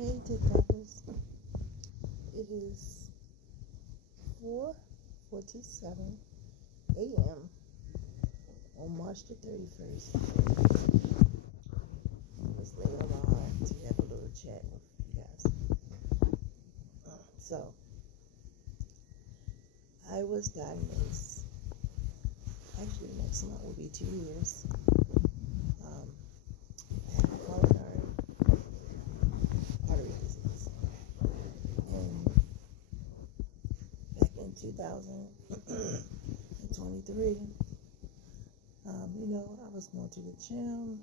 Hey TikTokers, it is 4:47 a.m. on March the 31st. Let's lay on my heart to have a little chat with you guys. So, I was diagnosed, actually next month will be 2 years. I had coronary artery disease. And back in 2023, I was going to the gym,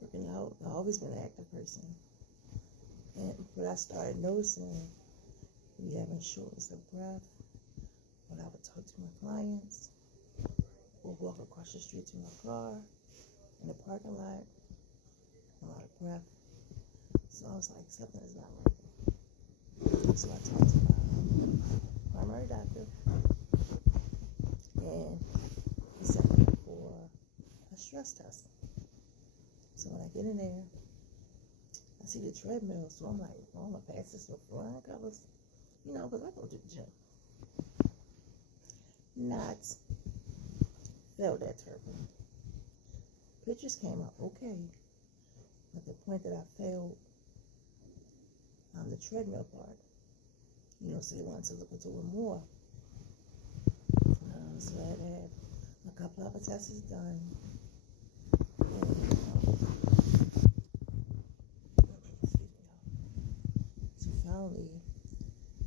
working out. I've always been an active person. But I started noticing me having shortness of breath when I would talk to my clients or walk across the street to my car in the parking lot. I'm out of breath. So I was like, something is not right. So I talked to my primary doctor, and he sent me for a stress test. So when I get in there, I see the treadmill, so I'm like, oh, I'm going to pass this with flying colors, because I go to the gym. Not felt that terrible. Pictures came out okay, but the point that I failed the treadmill part, so they wanted to look into it more. So I had to have a couple of tests done. And, so finally,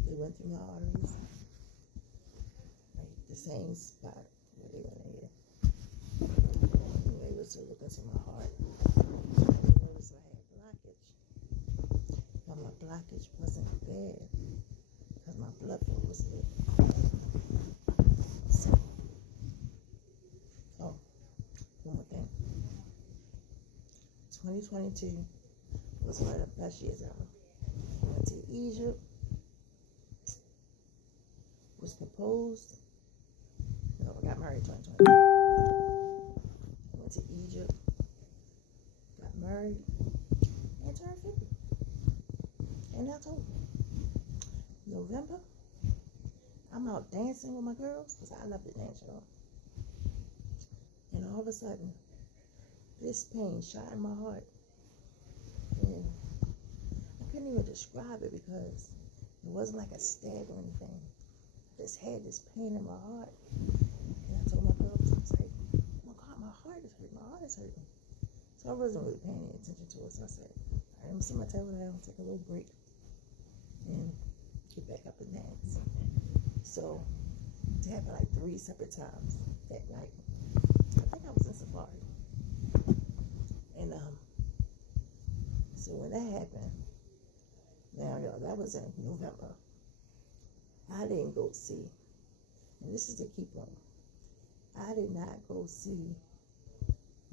they went through my arteries, right, the same spot where they went in here. And they were to look into my heart. They noticed I had blockage. But my blockage wasn't bad because my blood flow was good. So, one more thing. 2022 was one of the best years ever. I went to Egypt, was proposed. No, I got married in 2020. I went to Egypt, got married, and turned 50. In October. November, I'm out dancing with my girls because I love to dance, y'all. And all of a sudden, this pain shot in my heart. And I couldn't even describe it because it wasn't like a stab or anything. I just had this pain in my heart. And I told my girls, I was like, oh my God, my heart is hurting. So I wasn't really paying any attention to it. So I said, all right, I'm going to sit my tail down, take a little break, and get back up and dance. So it happened like 3 separate times that night. I think I was in Safari. And so when that happened, now y'all, that was in November. I didn't go see, and this is the key point, I did not go see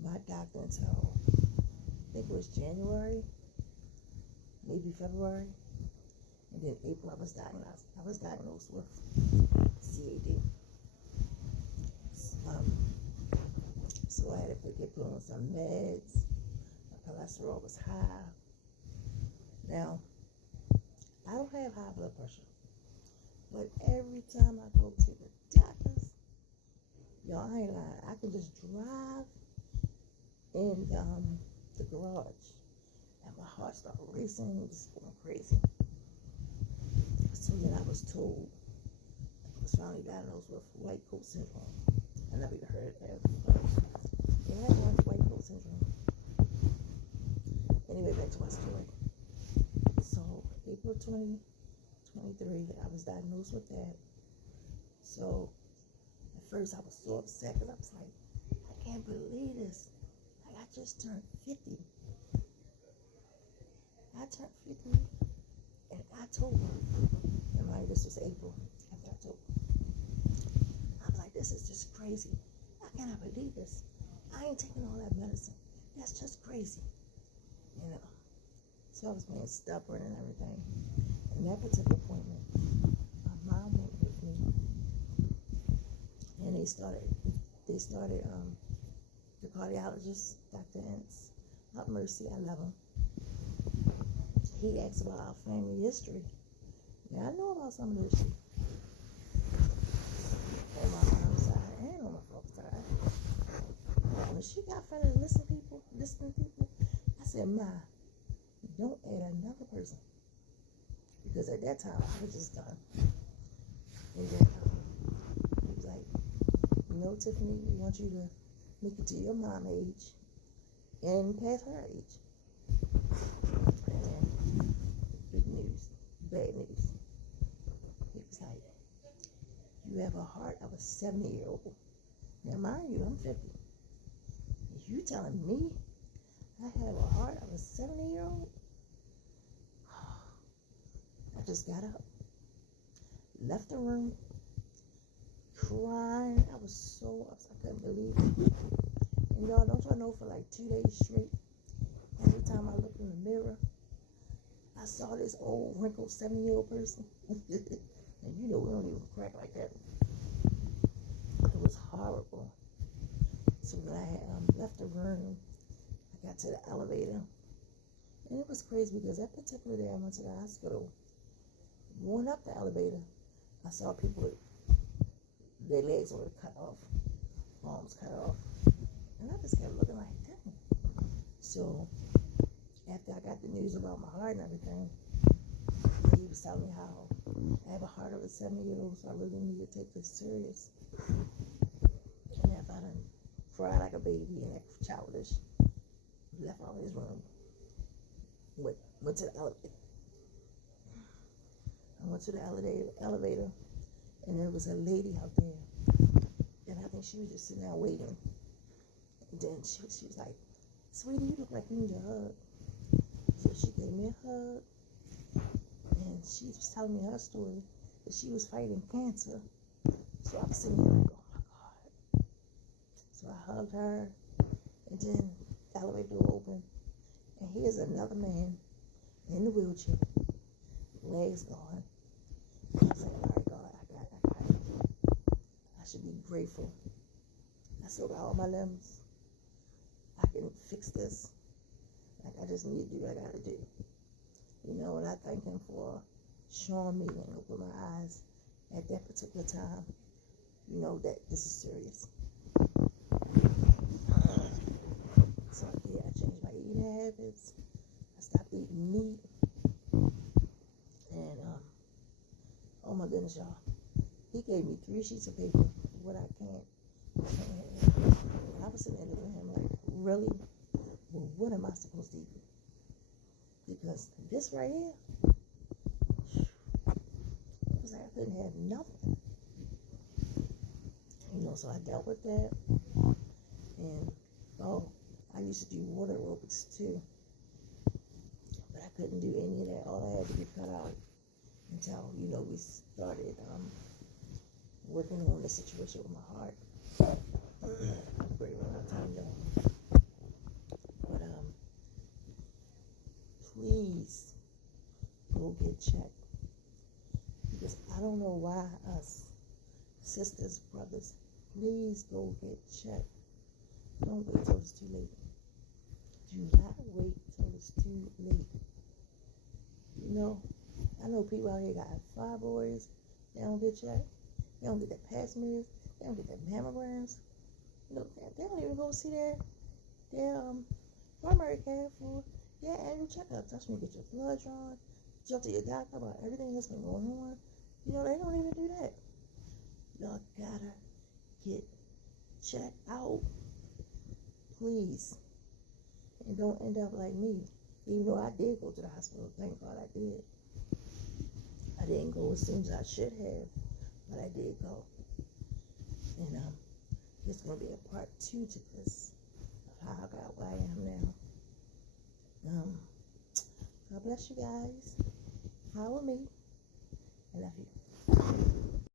my doctor until I think it was January, maybe February, and then April I was diagnosed with CAD. So I had to get put on some meds. My cholesterol was high. Now, I don't have high blood pressure, but every time I go to the doctors, y'all, I ain't lying, I can just drive in the garage and my heart started racing, just going crazy. So then I was told, I was finally diagnosed with white coat syndrome. I never even heard of that. I had white coat syndrome. Anyway, back to my story. So April 2023, I was diagnosed with that. So at first I was so upset because I was like, I can't believe this. Like, I just turned 50. I turned 50 in October. And this was April after October. I was like, this is just crazy. I cannot believe this. I ain't taking all that medicine. That's just crazy. So I was being stubborn and everything. And that particular appointment, my mom went with me. And they started the cardiologist, Dr. Ince. Not Mercy, I love him. he asked about our family history. Now, I know about some of this shit on my mom's side and on my father's side. When she got finished listening people, I said, Ma, don't add another person. Because at that time, I was just done. And then he was like, Tiffany, we want you to make it to your mom age and past her age. And then, big news, bad news. He was like, you have a heart of a 70-year-old. Now, mind you, I'm 50. You telling me I have a heart of a 70-year-old? I just got up, left the room, crying. I was so upset. I couldn't believe it. And y'all, don't y'all know, for like 2 days straight, every time I looked in the mirror, I saw this old, wrinkled 70-year-old person. And you know we don't even crack like that. It was horrible. So when I had left the room, I got to the elevator. And it was crazy because that particular day I went to the hospital. Going up the elevator, I saw people with their legs were cut off, arms cut off. And I just kept looking like, damn. So after I got the news about my heart and everything, he was telling me how I have a heart of a 70-year-old, so I really need to take this serious. And after I done cried like a baby and act childish, left out of his room, went to the elevator. I went to the elevator, and there was a lady out there, and I think she was just sitting there waiting. And then she was like, sweetie, you look like you need a hug. So she gave me a hug, and she was telling me her story, that she was fighting cancer. So I was sitting there like, oh my God. So I hugged her, and then the elevator door opened, and here's another man in the wheelchair, legs gone. I was like, all right, God, I got it. I should be grateful. I still got all my limbs. I can fix this. Like, I just need to do what I got to do. And I thank him for showing me and opening my eyes at that particular time, that this is serious. So, yeah, I changed my eating habits. I stopped eating meat. And, oh my goodness, y'all. He gave me 3 sheets of paper, what I can't have. And I was sitting there looking at him like, really? Well, what am I supposed to eat? Because this right here, it was like I couldn't have nothing. So I dealt with that. And, I used to do water aerobics too. But I couldn't do any of that. All I had to be cut out until, we started working on the situation with my heart. I'm pretty run out of time, though. But please go get checked. Because I don't know why us sisters, brothers, please go get checked. Don't wait till it's too late. Do not wait till it's too late. I know people out here got fibroids. They don't get checked. They don't get their pap smears. They don't get their mammograms. They don't even go see their primary care for their annual checkup. That's when you get your blood drawn. Talk to your doctor about everything that's been going on. They don't even do that. Y'all gotta get checked out. Please. And don't end up like me. Even though I did go to the hospital. Thank God I did. I didn't go as soon as I should have. But I did go. And there's going to be a part 2 to this. Of how I got where I am now. God bless you guys. Power me. I love you.